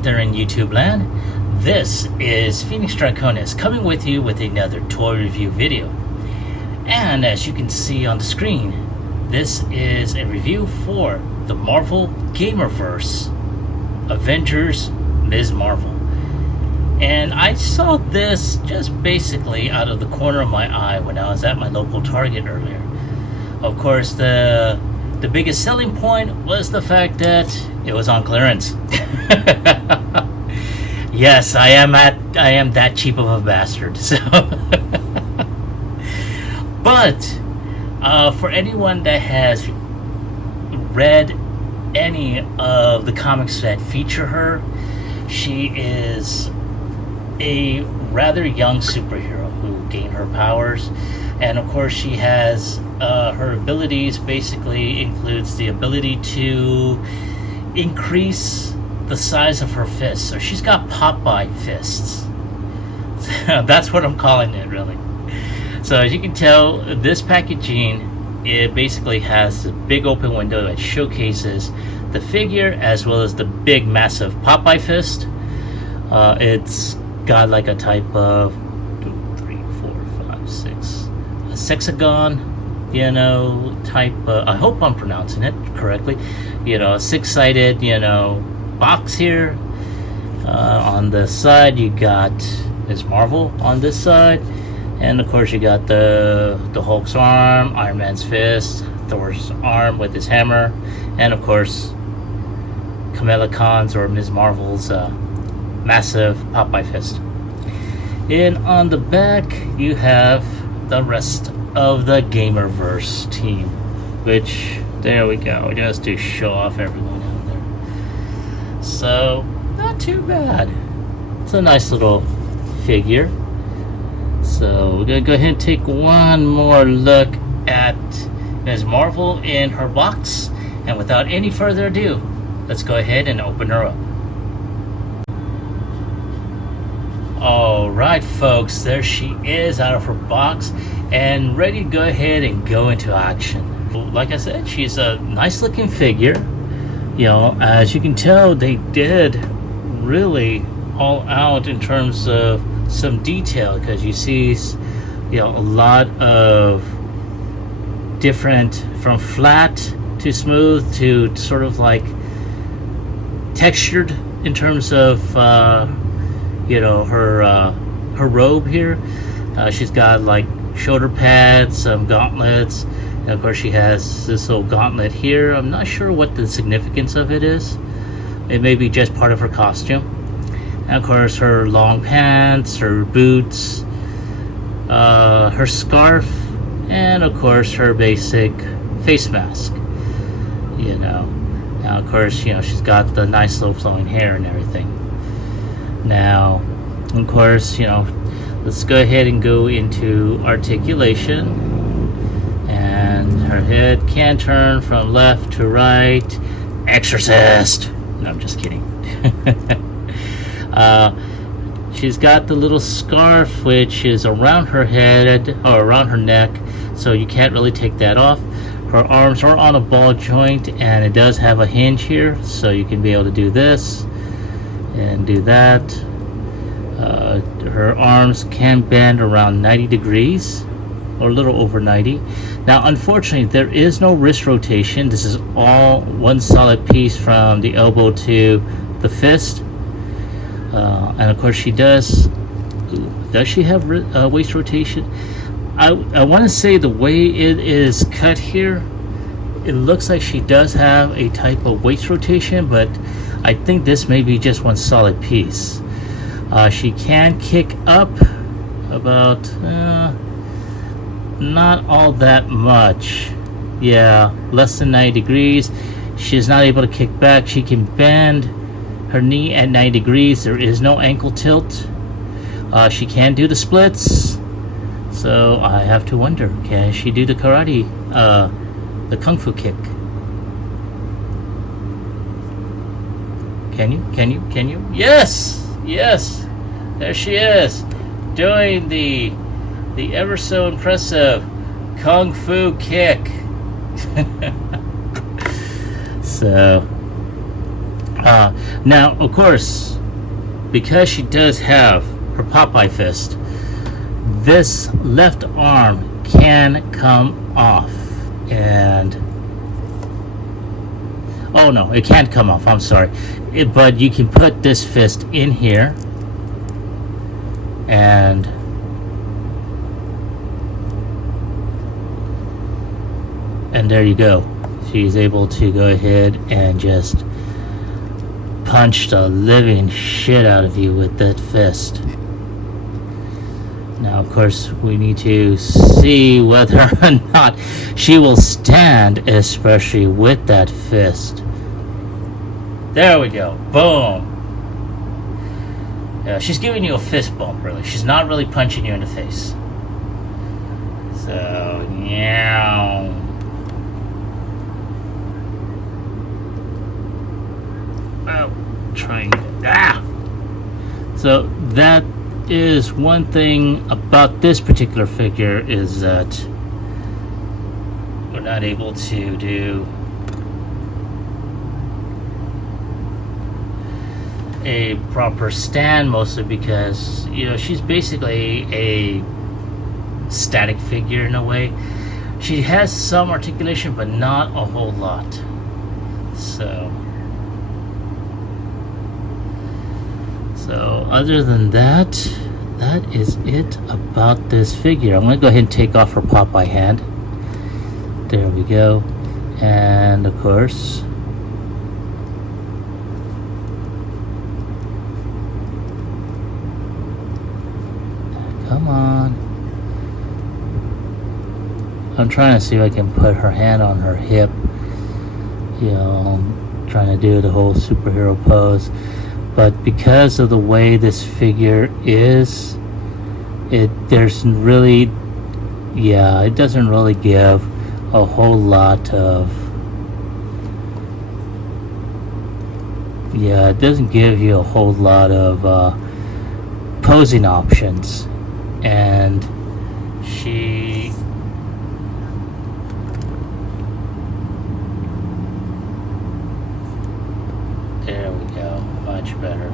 out there in YouTube land? This is Phoenix Draconis coming with you with another toy review video. And as you can see on the screen, this is a review for the Marvel Gamerverse Avengers Ms. Marvel. And I saw this just basically out of the corner of my eye when I was at my local Target earlier. Of course, the biggest selling point was the fact that it was on clearance. Yes, I am that cheap of a bastard. So, but for anyone that has read any of the comics that feature her, she is a rather young superhero who gained her powers, and of course she has her abilities basically includes the ability to increase the size of her fists. So she's got Popeye fists. That's what I'm calling it, really. So as you can tell, this packaging, it basically has a big open window that showcases the figure as well as the big massive Popeye fist. It's got like a type of 2, 3, 4, 5, 6 a sexagon, type, I hope I'm pronouncing it correctly, six-sided, box here. On the side you got Ms. Marvel on this side, and of course you got the Hulk's arm, Iron Man's fist, Thor's arm with his hammer, and of course Kamala Khan's or Ms. Marvel's massive Popeye fist. And on the back you have the rest of the Gamerverse team, which, there we go, just to show off everyone out there. So, not too bad. It's a nice little figure. So, we're gonna go ahead and take one more look at Ms. Marvel in her box, and without any further ado, let's go ahead and open her up. Alright folks, there she is out of her box and ready to go ahead and go into action. Like I said, she's a nice looking figure. As you can tell, they did really all out in terms of some detail, because you see a lot of different, from flat to smooth to sort of like textured in terms of her robe here. She's got like shoulder pads, some gauntlets, and of course she has this little gauntlet here. I'm not sure what the significance of it is. It may be just part of her costume. And of course her long pants, her boots, her scarf, and of course her basic face mask. Now of course she's got the nice little flowing hair and everything. Now, of course, let's go ahead and go into articulation. And her head can turn from left to right. Exorcist! No, I'm just kidding. She's got the little scarf which is around her head, or around her neck, so you can't really take that off. Her arms are on a ball joint, and it does have a hinge here, so you can be able to do this and do that. Her arms can bend around 90 degrees, or a little over 90. Now unfortunately there is no wrist rotation. This is all one solid piece from the elbow to the fist. And of course she does she have waist rotation? I want to say the way it is cut here, it looks like she does have a type of waist rotation, but I think this may be just one solid piece. She can kick up about not all that much. Yeah, less than 90 degrees. She's not able to kick back. She can bend her knee at 90 degrees. There is no ankle tilt. She can do the splits. So I have to wonder, can she do the karate, the kung fu kick? Can you? Yes! There she is, doing the ever so impressive kung fu kick. So Now, of course, because she does have her Popeye fist, this left arm can come off. And oh no, it can't come off, I'm sorry. But you can put this fist in here, and there you go. She's able to go ahead and just punch the living shit out of you with that fist. Now, of course, we need to see whether or not she will stand, especially with that fist. There we go. Boom. Yeah, she's giving you a fist bump, really. She's not really punching you in the face. So, yeah. Oh, trying. Ah! So, that is one thing about this particular figure, is that we're not able to do a proper stand, mostly because, you know, she's basically a static figure in a way. She has some articulation, but not a whole lot. So other than that, that is it about this figure. I'm going to go ahead and take off her Popeye hand. There we go. And of course, come on. I'm trying to see if I can put her hand on her hip. You know, I'm trying to do the whole superhero pose. But because of the way this figure is, it doesn't really give a whole lot of, it doesn't give you a whole lot of posing options. And there we go, much better.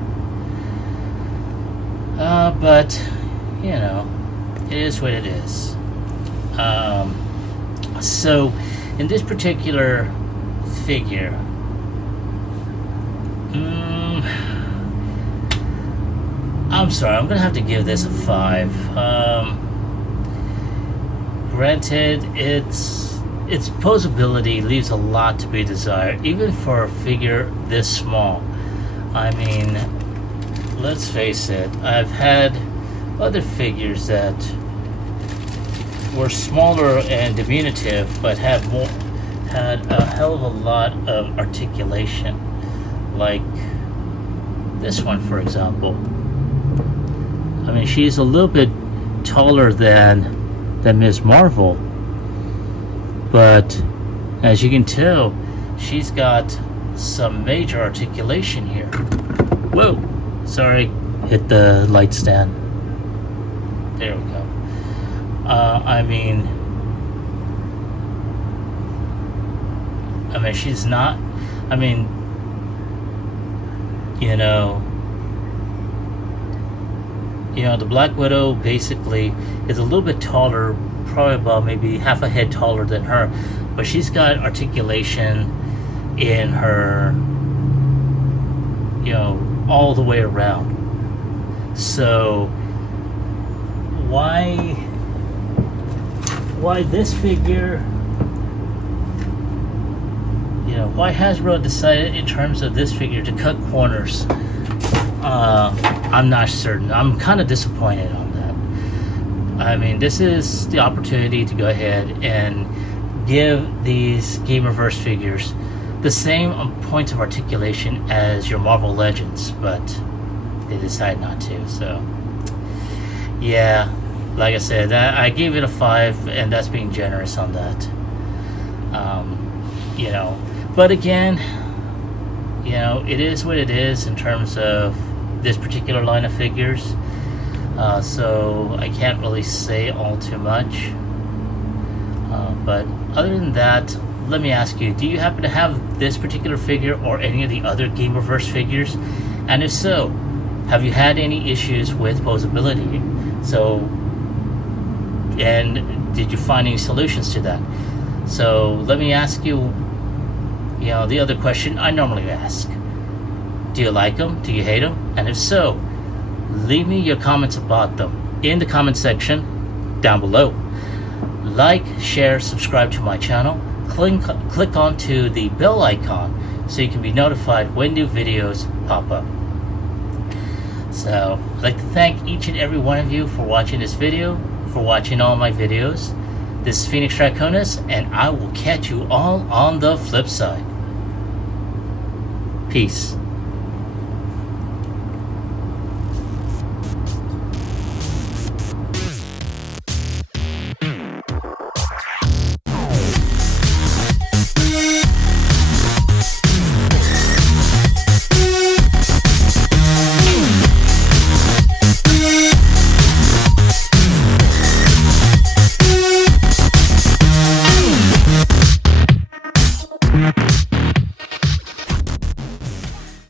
But you know, it is what it is. So in this particular figure, I'm sorry, I'm gonna have to give this a 5. Granted, its posability leaves a lot to be desired, even for a figure this small. I mean, let's face it, I've had other figures that were smaller and diminutive, but had a hell of a lot of articulation, like this one, for example. I mean, she's a little bit taller than Ms. Marvel, but as you can tell, she's got some major articulation here. Whoa, sorry, hit the light stand. There we go. I mean, she's not, you know, the Black Widow basically is a little bit taller, probably about maybe half a head taller than her, but she's got articulation in her, all the way around. So why this figure, why Hasbro decided in terms of this figure to cut corners, I'm not certain. I'm kind of disappointed on that. I mean, this is the opportunity to go ahead and give these Gamerverse figures the same points of articulation as your Marvel Legends, but they decide not to. So yeah, like I said, I gave it a 5, and that's being generous on that. But again, it is what it is in terms of this particular line of figures. So I can't really say all too much. But other than that, let me ask you, do you happen to have this particular figure or any of the other Gamerverse figures? And if so, have you had any issues with posability? So, and did you find any solutions to that? So let me ask you, the other question I normally ask. Do you like them? Do you hate them? And if so, leave me your comments about them in the comment section down below. Like, share, subscribe to my channel. Click onto the bell icon so you can be notified when new videos pop up. So, I'd like to thank each and every one of you for watching this video, for watching all my videos. This is Phoenix Draconis, and I will catch you all on the flip side. Peace.